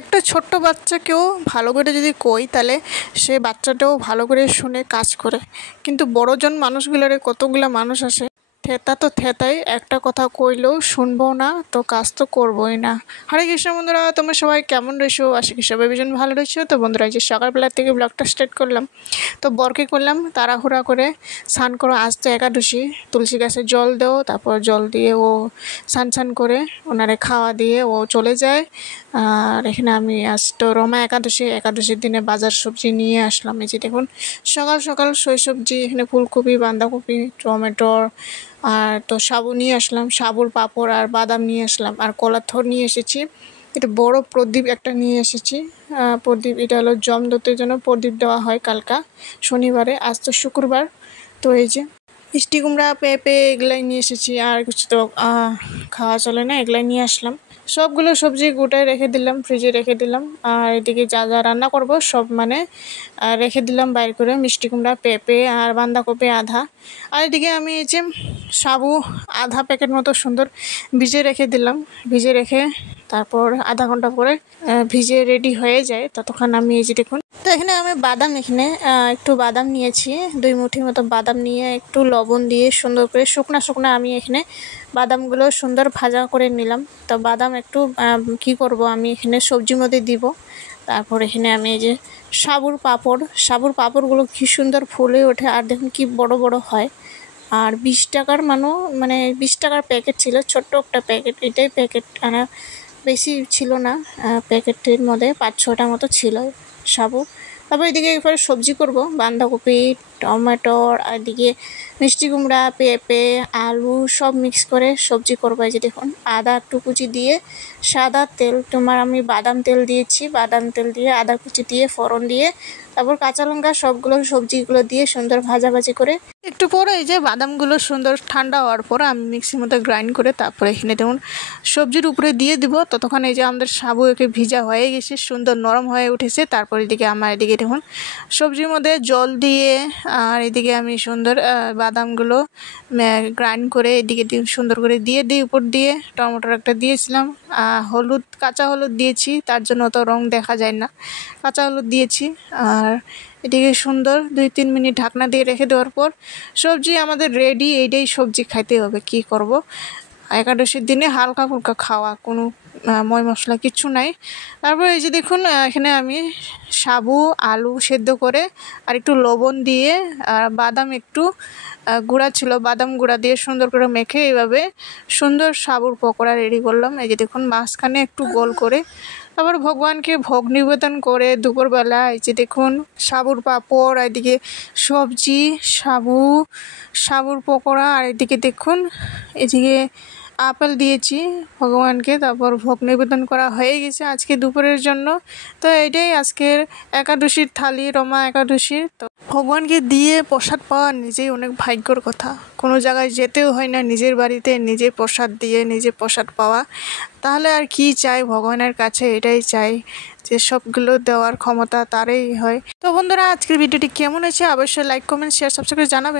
একটা ছোট্ট বাচ্চাকেও ভালো করে যদি কই তাহলে সে বাচ্চাটাও ভালো করে শুনে কাজ করে। কিন্তু বড়জন মানুষগুলারে কতগুলা মানুষ আসে থেতা তো থেতাই, একটা কথা কইলেও শুনবো না, তো কাজ তো করবোই না। হরে কৃষ্ণ বন্ধুরা, তোমরা সবাই কেমন রয়েছো? আশা করি সবাই ভীষণ ভালো রয়েছো। তো বন্ধুরা, এই যে সকালবেলা থেকে ব্লগটা স্টার্ট করলাম, তো বরকে করলাম তাড়াহুড়া করে স্নান করো, আজ তো একাদশী, তুলসী গাছে জল দেও, তারপর জল দিয়ে ও স্নান করে ওনারে খাওয়া দিয়ে ও চলে যায়। আর এখানে আমি আজ তো রমা একাদশীর দিনে বাজার সবজি নিয়ে আসলাম। এই যে দেখুন, সকাল সকাল সই সবজি, এখানে ফুলকপি, বাঁধাকপি, টমেটো, আর তো সাবু নিয়ে আসলাম, সাবুর পাঁপড় আর বাদাম নিয়ে আসলাম, আর কলার থর নিয়ে এসেছি। এটা বড় প্রদীপ একটা নিয়ে এসেছি। প্রদীপ এটা হলো জমদূতের জন্য প্রদীপ দেওয়া হয় কালকা শনিবারে, আজ তো শুক্রবার। তো এই যে মিষ্টি কুমড়া, পেঁপে এগুলাই নিয়ে এসেছি, আর কিছু তো খাওয়া চলে না, এগুলাই নিয়ে আসলাম। সবগুলো সবজি গোটায় রেখে দিলাম, ফ্রিজে রেখে দিলাম। আর এদিকে যা যা রান্না করব সব মানে রেখে দিলাম বাইর করে, মিষ্টি কুমড়া, পেঁপে আর বাঁধাকপি আধা। আর এদিকে আমি এই যে সাবু আধা প্যাকেট মতো সুন্দর ভিজে রেখে দিলাম। ভিজে রেখে তারপর আধা ঘন্টা পরে ভিজে রেডি হয়ে যায়, ততক্ষণ আমি এই যে দেখুন। তো এখানে আমি বাদাম, একটু বাদাম নিয়েছি, 2 মুঠি মতো বাদাম নিয়ে একটু লবণ দিয়ে সুন্দর করে শুকনা আমি এখানে বাদামগুলো সুন্দর ভাজা করে নিলাম। তো বাদাম একটু কি করব, আমি এখানে সবজির মধ্যে দিব। তারপর এখানে আমি এই যে সাবুর পাঁপড়গুলো কি সুন্দর ফুলে ওঠে, আর দেখুন কি বড় বড় হয়। আর 20 টাকার মানে 20 টাকার প্যাকেট ছিল, ছোট্ট একটা প্যাকেট, এটাই প্যাকেট আনা, বেশি ছিল না। প্যাকেটের মধ্যে 5-6টা মতো ছিল সাবু। তারপর এদিকে এবার সবজি করব, বাঁধাকপি, টমেটোর, আর এদিকে মিষ্টি কুমড়া, পেঁপে, আলু সব মিক্স করে সবজি করবো। এই যে দেখুন, আদা একটু কুচি দিয়ে, সাদা তেল, আমি বাদাম তেল দিয়েছি, বাদাম তেল দিয়ে আদা কুচি দিয়ে ফোড়ন দিয়ে, তারপর কাঁচা লঙ্কা সবগুলো সবজিগুলো দিয়ে সুন্দর ভাজাভাজি করে একটু পরে এই যে বাদামগুলো সুন্দর ঠান্ডা হওয়ার পরে আমি মিক্সির মধ্যে গ্রাইন্ড করে তারপরে এখানে দেখুন সবজির উপরে দিয়ে দিব। ততক্ষণ এই যে আমাদের সাবু একে ভিজা হয়ে গেছে, সুন্দর নরম হয়ে উঠেছে। তারপর এদিকে আমার এদিকে দেখুন সবজির মধ্যে জল দিয়ে, আর এদিকে আমি সুন্দর বাদামগুলো গ্রাইন্ড করে এদিকে সুন্দর করে দিয়ে দিই। উপর দিয়ে টমেটো একটা দিয়েছিলাম, হলুদ, কাঁচা হলুদ দিয়েছি, তার জন্য তো রং দেখা যায় না, কাঁচা হলুদ দিয়েছি। আর এদিকে সুন্দর 2-3 মিনিট ঢাকনা দিয়ে রেখে দেওয়ার পর সবজি আমাদের রেডি। এইটাই সবজি খাইতে হবে, কি করব, একাদশীর দিনে হালকা ফুলকা খাওয়া, কোনো ময় মশলা কিচ্ছু নাই। তারপর এই যে দেখুন এখানে আমি সাবু আলু সেদ্ধ করে আর একটু লবণ দিয়ে, আর বাদাম একটু গুঁড়া ছিল, বাদাম গুঁড়া দিয়ে সুন্দর করে মেখে এইভাবে সুন্দর সাবুর পকোড়া রেডি করলাম। এই যে দেখুন মাঝখানে একটু গোল করে, তারপর ভগবানকে ভোগ নিবেদন করে দুপুরবেলা এই যে দেখুন সাবুর পাঁপড়, এদিকে সবজি, সাবুর পকোড়া, আর এদিকে দেখুন এদিকে আপেল দিয়েছি ভগবানকে। তারপর ভোগ নিবেদন করা হয়ে গেছে আজকে দুপুরের জন্য। তো এটাই আজকের একাদশীর থালি, রমা একাদশীর। তো ভগবানকে দিয়ে প্রসাদ পাওয়া নিজেই অনেক ভাগ্যর কথা, কোনো জায়গায় যেতেও হয় না, নিজের বাড়িতে নিজে প্রসাদ দিয়ে নিজে প্রসাদ পাওয়া। তাহলে আর কি চাই ভগবানের কাছে, এটাই চাই যে সবগুলো দেওয়ার ক্ষমতা তারই হয়। তো বন্ধুরা, আজকের ভিডিওটি কেমন হয়েছে অবশ্যই লাইক, কমেন্ট, শেয়ার, সাবস্ক্রাইব করে জানাবেন।